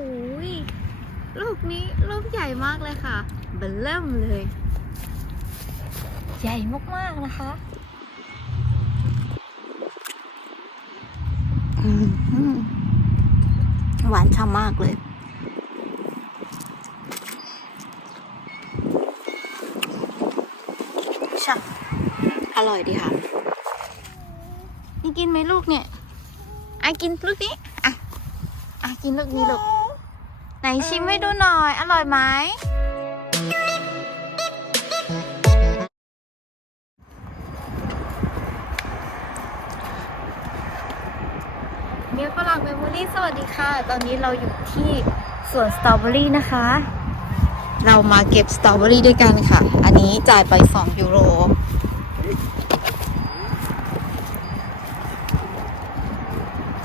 หูยลูกนี้ลูกใหญ่มากเลยค่ะเบลเริ่มเลย ใหญ่มากๆนะคะหวานฉ่ำมากเลยฉ่ำอร่อยดีค่ะนี่กินไหมลูกเนี่ยอะกินลูกนี้อะอะกินลูกนี้ลูก ไหนชิมให้ดูหน่อย อร่อยไหมเมียฝรั่งเมมโมรี่สวัสดีค่ะ ตอนนี้เราอยู่ที่สวนสตรอเบอรี่นะคะ เรามาเก็บสตรอเบอรี่ด้วยกันค่ะ อันนี้จ่ายไป 2 ยูโร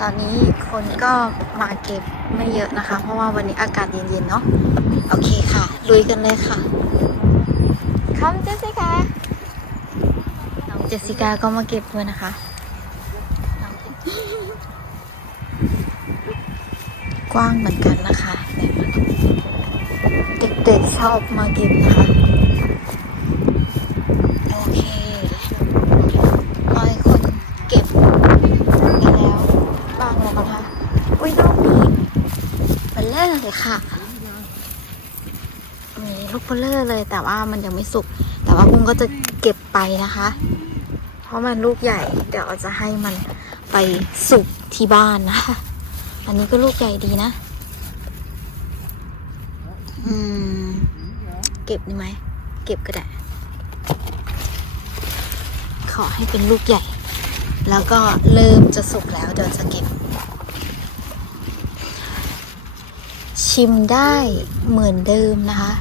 ตอนนี้คนก็มาเก็บ ไม่เยอะนะคะ เพราะว่าวันนี้อากาศเย็นๆเนาะโอเคค่ะ ลุยกันเลยค่ะคำเจสสิกาน้องเจสสิกาก็มาเก็บด้วยนะคะน้องเจสกว้างเหมือนกันนะคะ เด็กๆชอบมาเก็บนะคะ โอเคร้อยคนเก็บมีแล้วบ้างแล้วนะคะอุ้ยลูกนี้มันเล่นเลย ค่ะมีลูกเบลเลอร์เลยแต่ว่ามันยังไม่สุก แต่ว่าปุ้งก็จะเก็บไปนะคะ เพราะมันลูกใหญ่เดี๋ยวจะให้มันไปสุกที่บ้านนะคะ อันนี้ก็ลูกใหญ่ดีนะ อืม เก็บดีไหม เก็บก็ได้ ขอให้เป็นลูกใหญ่ แล้วก็เริ่มจะสุกแล้วเดี๋ยวจะเก็บ ชิมได้เหมือนเดิมนะคะ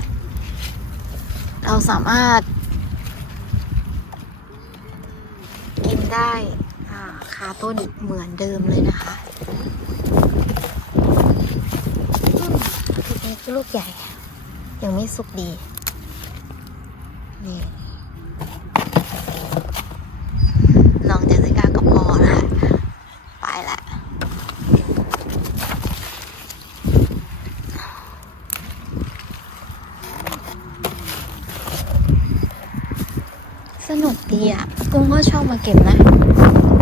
เราสามารถ กินได้อ่าคาต้นเหมือนเดิมเลยนะคะลูกนี้ลูกใหญ่ ยังไม่สุกดี นี่ ลองเจสสิก้าก็พอนะคะ ไปละส นุกดีอะ กุ้งก็ชอบมาเก็บนะ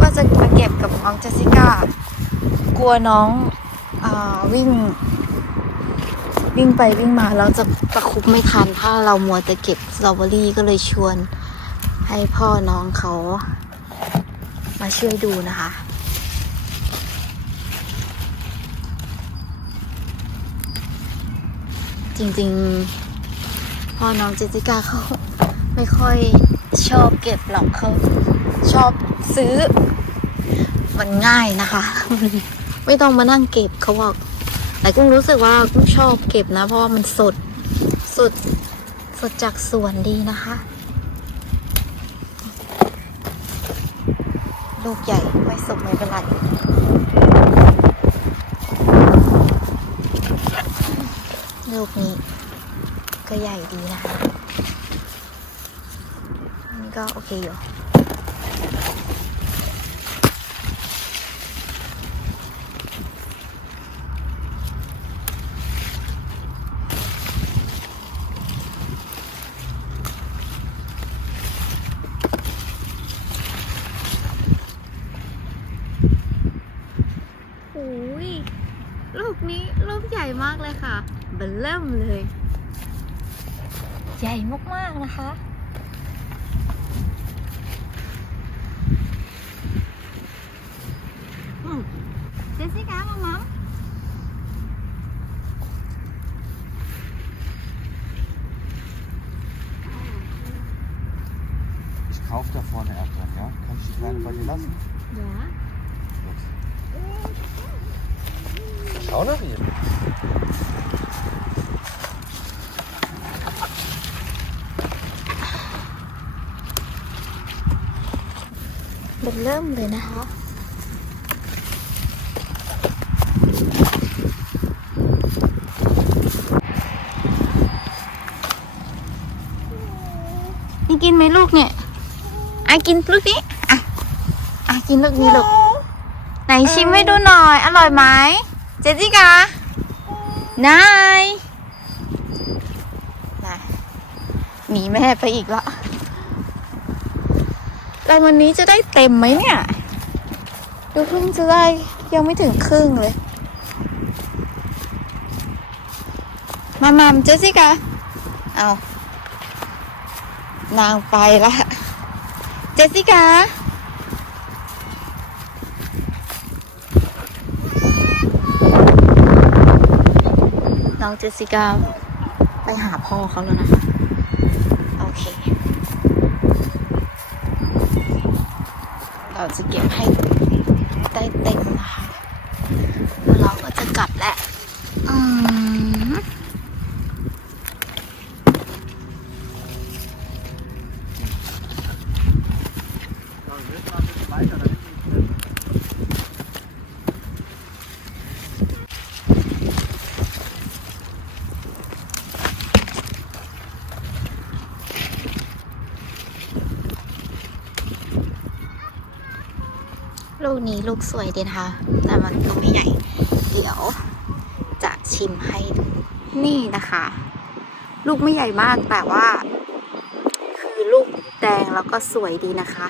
ก็จะมาเก็บกับน้องเจสสิก้า กลัวน้องอวิ่ง วิ่งไปวิ่งมาแล้วจะประคุบไม่ทัน ถ้าเรามัวแต่เก็บสตรอเบอรี่ก็เลยชวน ให้พ่อน้องเขา มาช่วยดูนะคะจริงๆ พ่อน้องเจสสิก้าเขาไม่ค่อย ชอบเก็บหรอกเขาชอบซื้อ มันง่ายนะคะ ไม่ต้องมานั่งเก็บเขาบอกแต่กุ้งรู้สึกว่ากุ้งชอบเก็บนะ เพราะว่ามันสดสดสดจากสวนดีนะคะ ลูกใหญ่ไม่สุกไม่เป็นไรลูกนี้ก็ใหญ่ดีนะคะ ก็โอเคอยู่โอ้ยลูกนี้ลูกใหญ่มากเลยค่ะเบลเริ่มเลย ใหญ่มากๆนะคะ อืมเจสสิก้ามามัม Ich kaufe da vorne erstmal, ja? Kann ich die Kleine bei dir lassen? เดี๋ยว Schau nach ihm. เบลเริ่มเลยนะคะนี่กินไหมลูกเนี่ยอะกินลูกนี้อะอะ กินลูกนี้ลูกไหนชิมให้ดูหน่อย อร่อยไหมเจสสิกานายนะหนีแม่ไปอีกละแล้ววันนี้จะได้เต็มไหมเนี่ยดูเพิ่งจะได้ยังไม่ถึงครึ่งเลย มามามเจสสิกาเอานางไปละ เจสสิกา น้องเจสสิก้าไปหาพ่อเขาแล้วนะคะ โอเค เราจะเก็บให้ได้เต็มนะคะแล้วเราก็จะกลับแหละ อืม ลูกนี้ลูกสวยดีนะคะ แต่มันก็ไม่ใหญ่ เดี๋ยวจะชิมให้ดู นี่นะคะ ลูกไม่ใหญ่มากแต่ว่า คือลูกแดงแล้วก็สวยดีนะคะ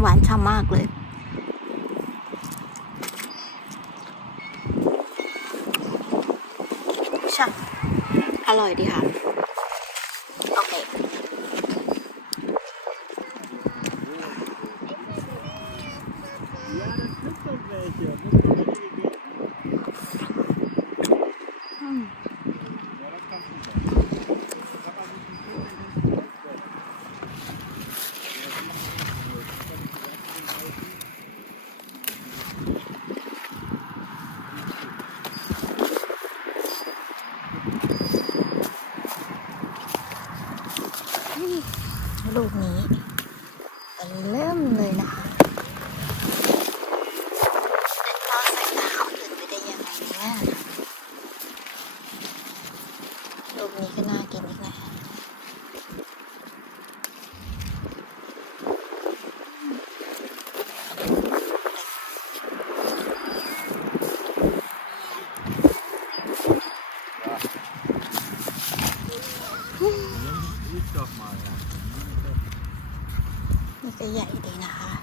หวานฉ่ำมากเลย ช่อร่อยดีค่ะ โอเค อืม ลูกนี้เป็นเริ่มเลยนะคะเป็นต้อสายตาคนอื่นไปได้ยังไงเนี่ยลูกนี้ก็น่ากินอีกนะ นี่ก็ใหญ่ดีนะคะ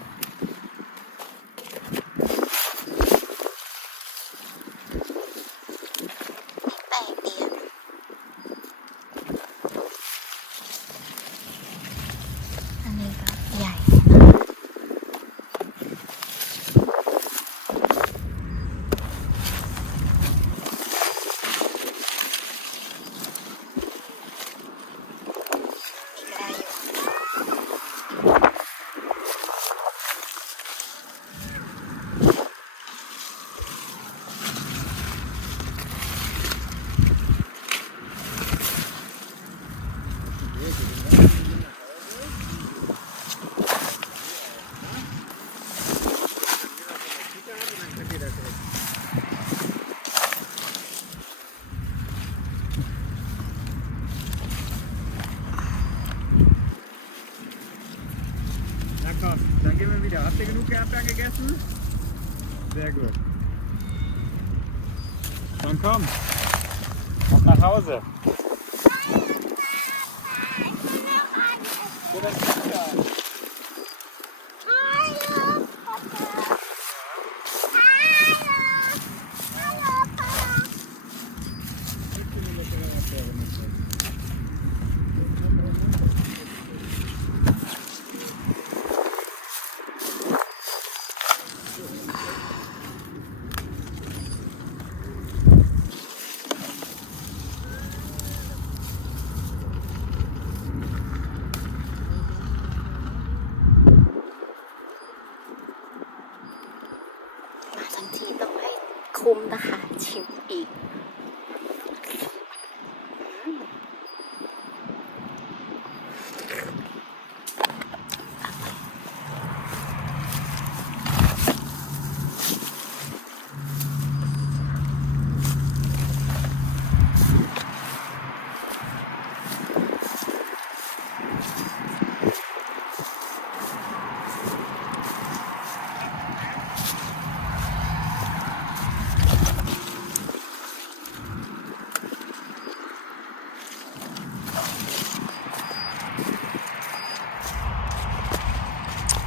ihr genug Erdbeeren gegessen? Sehr gut. Dann komm. Komm nach Hause. ให้คุ้มนะ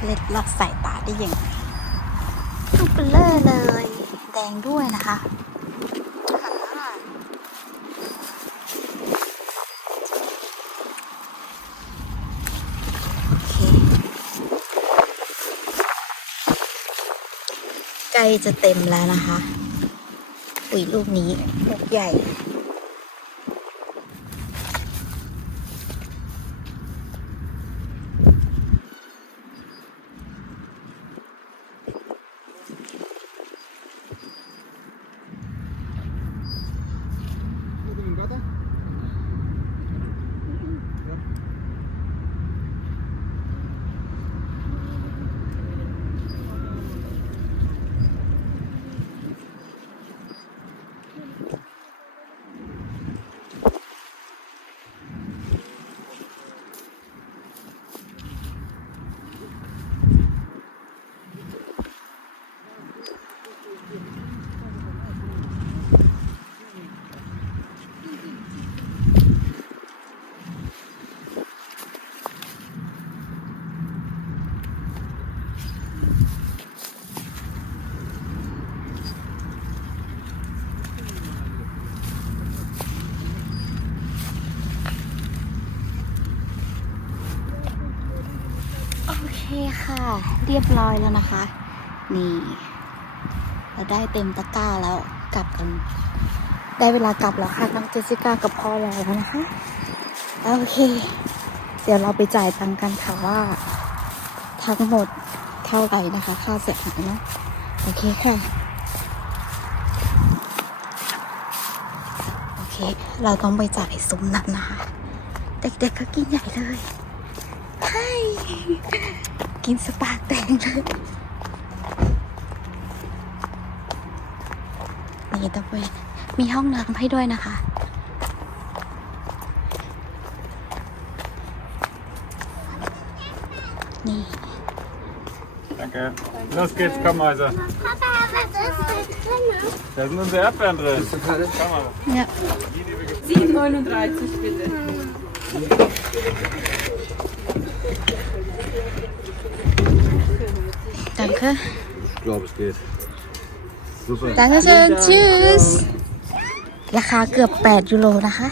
เล็ดลอดสายตาได้ยังไงลูกเบลเลอร์เลย แดงด้วยนะคะใกล้จะเต็มแล้วนะคะอุ้ยลูกนี้ลูกใหญ่ เรียบร้อยแล้วนะคะ นี่ เราได้เต็มตะกร้าแล้วกลับกัน ได้เวลากลับแล้วค่ะน้องเจสสิก้ากับพ่อแล้วนะคะโอเค เดี๋ยวเราไปจ่ายตังกันค่ะว่า ทั้งหมดเท่าไหร่นะคะ ค่าเสียหายเนาะโอเคค่ะ โอเค เราต้องไปจ่ายซุ้มนั้นนะคะเด็กๆก็กินใหญ่เลยใช่ กินสปาร์กแดงเลยนี่ต้องไปมีห้องน้ำให้ด้วยนะคะ นี่ Danke. Los geht's, komm also. Papa, was ist das drin? Da sind unsere Erdbeeren drin. Schau mal. เนี่ย7,39 bitte. Danke Ich glaube, es geht. Super. danke schön tschüss ราคาเกือบ 8 ยูโรนะคะ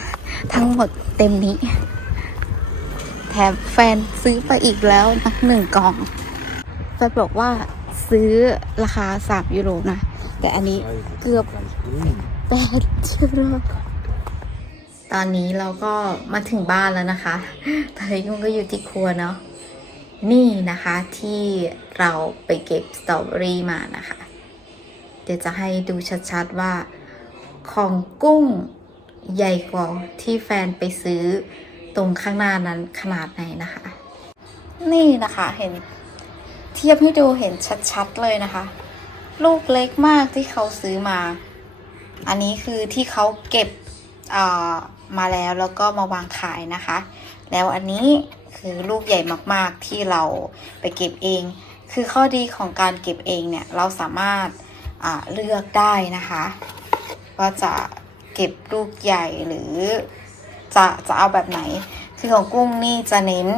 ทั้งหมดเต็มนี้ แถมแฟนซื้อไปอีกแล้วนะหนึ่งกล่อง แฟนบอกว่าซื้อราคา 3 ยูโรนะ แต่อันนี้เกือบแปดชั่วโมงตอนนี้เราก็มาถึงบ้านแล้วนะคะตอนนี้ยุ่งก็อยู่ที่ครัวเนาะ นี่นะคะที่เราไปเก็บสตรอเบอรี่มานะคะ เดี๋ยวจะให้ดูชัดๆว่า ของกุ้งใหญ่กว่าที่แฟนไปซื้อตรงข้างหน้านั้นขนาดไหนนะคะ นี่นะคะเห็นเทียบให้ดูเห็นชัดๆเลยนะคะ ลูกเล็กมากที่เขาซื้อมา อันนี้คือที่เขาเก็บอ่ามาแล้วแล้วก็มาวางขายนะคะ แล้วอันนี้ คือลูกใหญ่มากๆที่เราไปเก็บเอง คือข้อดีของการเก็บเองเนี่ยเราสามารถาเลือกได้นะคะ ว่าจะเก็บลูกใหญ่หรือจะจะเอาแบบไหน คือของกุ้งนี่จะเน้น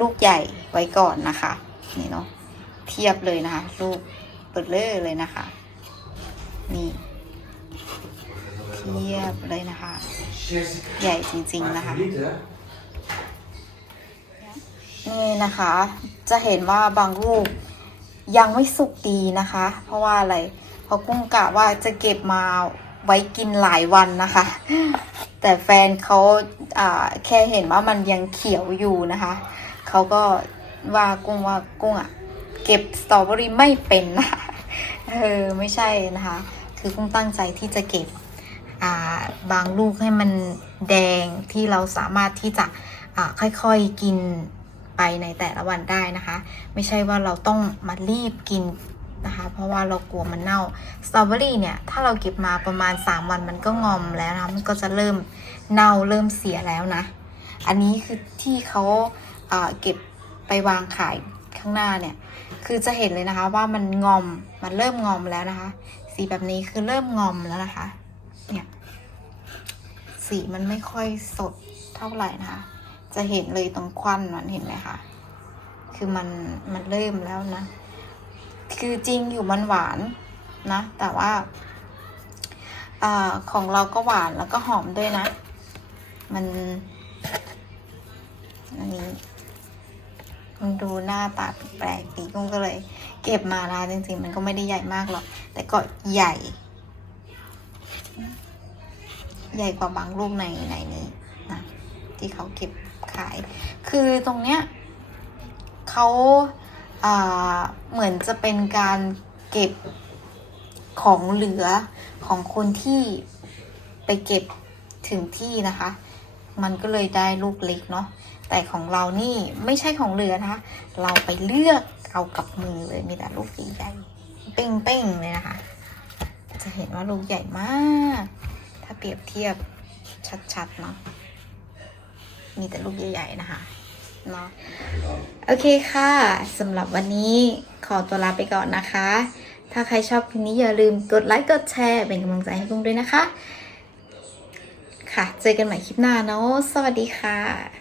ลูกใหญ่ไว้ก่อนนะคะนี่เนาะเทียบเลยนะคะลูกเปิดเลยเลยนะคะ นี่ เทียบเลยนะคะ ใหญ่จริงๆนะคะ นี่นะคะ จะเห็นว่าบางลูกยังไม่สุกดีนะคะ เพราะว่าอะไร เพราะกุ้งกะว่าจะเก็บมาไว้กินหลายวันนะคะ แต่แฟนเขาแค่เห็นว่ามันยังเขียวอยู่นะคะเขาก็ว่ากุ้งว่ากุ้งอะเก็บสตรอเบอรี่ไม่เป็นนะคะเออไม่ใช่นะคะ คือกุ้งตั้งใจที่จะเก็บ อ่าบางลูกให้มันแดงที่เราสามารถที่จะอ่าค่อยๆกิน ไปในแต่ละวันได้นะคะ ไม่ใช่ว่าเราต้องมารีบกินนะคะ เพราะว่าเรากลัวมันเน่าสตรอเบอรี่เนี่ยถ้าเราเก็บมาประมาณ 3 วันมันก็งอมแล้วนะมันก็จะเริ่มเน่าเริ่มเสียแล้วนะ อันนี้คือที่เขาอ่าเก็บไปวางขายข้างหน้าเนี่ยคือจะเห็นเลยนะคะว่ามันงอมมันเริ่มงอมแล้วนะคะ สีแบบนี้คือเริ่มงอมแล้วนะคะ เนี่ยสีมันไม่ค่อยสดเท่าไหร่นะคะ จะเห็นเลยตรงควันมันเห็นไหมคะคือมันมันเริ่มแล้วนะ คือจริงอยู่มันหวานนะ แต่ว่าอของเราก็หวานแล้วก็หอมด้วยนะ มันอันนี้มันดูหน้าตาแปลกๆดีกุ้งก็เลย เก็บมานะจริงๆ มันก็ไม่ได้ใหญ่มากหรอก แต่ก็ใหญ่ ใหญ่กว่าบางลูกในในนี้นะที่เขาเก็บ ขาย คือตรงเนี้ยเขาเหมือนจะเป็นการเก็บของเหลือของคนที่ไปเก็บถึงที่นะคะ มันก็เลยได้ลูกเล็กเนาะ แต่ของเรานี่ไม่ใช่ของเหลือนะคะ เราไปเลือกเอากับมือเลยมีแต่ลูกใหญ่ๆเป้งๆเลยนะคะ จะเห็นว่าลูกใหญ่มาก ถ้าเปรียบเทียบชัดๆเนาะ มีแต่ลูกใหญ่ๆนะคะเนาะโอเคค่ะสำหรับวันนี้ขอตัวลาไปก่อนนะคะ ถ้าใครชอบคลิปนี้อย่าลืมกดไลค์กดแชร์เป็นกำลังใจให้กุ้งด้วยนะคะ ค่ะ เจอกันใหม่คลิปหน้าเนาะสวัสดีค่ะ